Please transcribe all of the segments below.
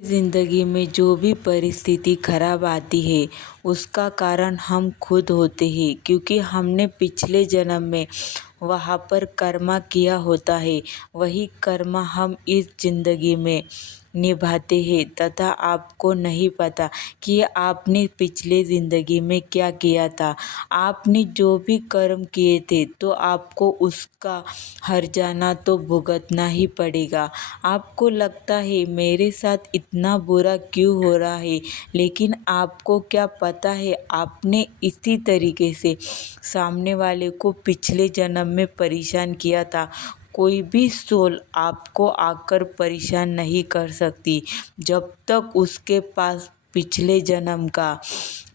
ज़िंदगी में जो भी परिस्थिति खराब आती है उसका कारण हम खुद होते हैं, क्योंकि हमने पिछले जन्म में वहाँ पर कर्मा किया होता है। वही कर्मा हम इस ज़िंदगी में निभाते हैं तथा आपको नहीं पता कि आपने पिछले ज़िंदगी में क्या किया था। आपने जो भी कर्म किए थे तो आपको उसका हर्जाना तो भुगतना ही पड़ेगा। आपको लगता है मेरे साथ इतना बुरा क्यों हो रहा है, लेकिन आपको क्या पता है आपने इसी तरीके से सामने वाले को पिछले जन्म में परेशान किया था। कोई भी सोल आपको आकर परेशान नहीं कर सकती जब तक उसके पास पिछले जन्म का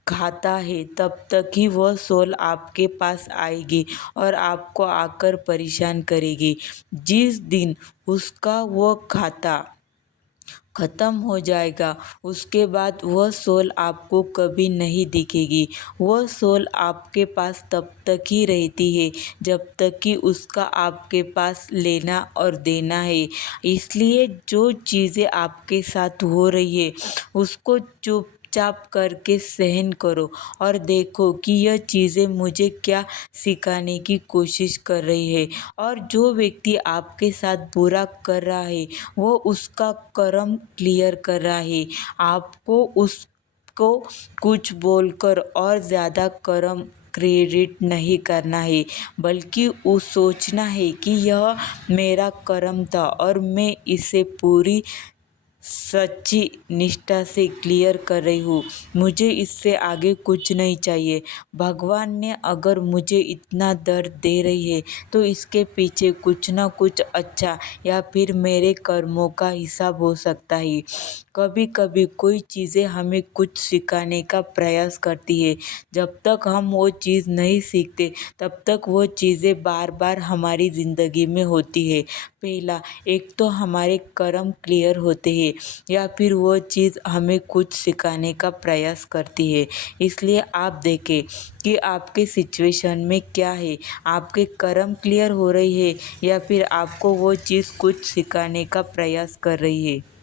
खाता है, तब तक ही वह सोल आपके पास आएगी और आपको आकर परेशान करेगी। जिस दिन उसका वह खाता ख़त्म हो जाएगा उसके बाद वह सोल आपको कभी नहीं दिखेगी। वह सोल आपके पास तब तक ही रहती है जब तक कि उसका आपके पास लेना और देना है। इसलिए जो चीज़ें आपके साथ हो रही है उसको चुपचाप करके सहन करो और देखो कि यह चीज़ें मुझे क्या सिखाने की कोशिश कर रही है। और जो व्यक्ति आपके साथ बुरा कर रहा है वो उसका कर्म क्लियर कर रहा है। आपको उसको कुछ बोलकर और ज़्यादा कर्म क्रेडिट नहीं करना है, बल्कि वो सोचना है कि यह मेरा कर्म था और मैं इसे पूरी सच्ची निष्ठा से क्लियर कर रही हूँ। मुझे इससे आगे कुछ नहीं चाहिए। भगवान ने अगर मुझे इतना दर्द दे रही है तो इसके पीछे कुछ ना कुछ अच्छा या फिर मेरे कर्मों का हिसाब हो सकता है। कभी कभी कोई चीज़ें हमें कुछ सिखाने का प्रयास करती है। जब तक हम वो चीज़ नहीं सीखते तब तक वो चीज़ें बार बार हमारी ज़िंदगी में होती है। पहला, एक तो हमारे कर्म क्लियर होते हैं या फिर वो चीज़ हमें कुछ सिखाने का प्रयास करती है। इसलिए आप देखें कि आपके सिचुएशन में क्या है, आपके कर्म क्लियर हो रही है या फिर आपको वो चीज़ कुछ सिखाने का प्रयास कर रही है।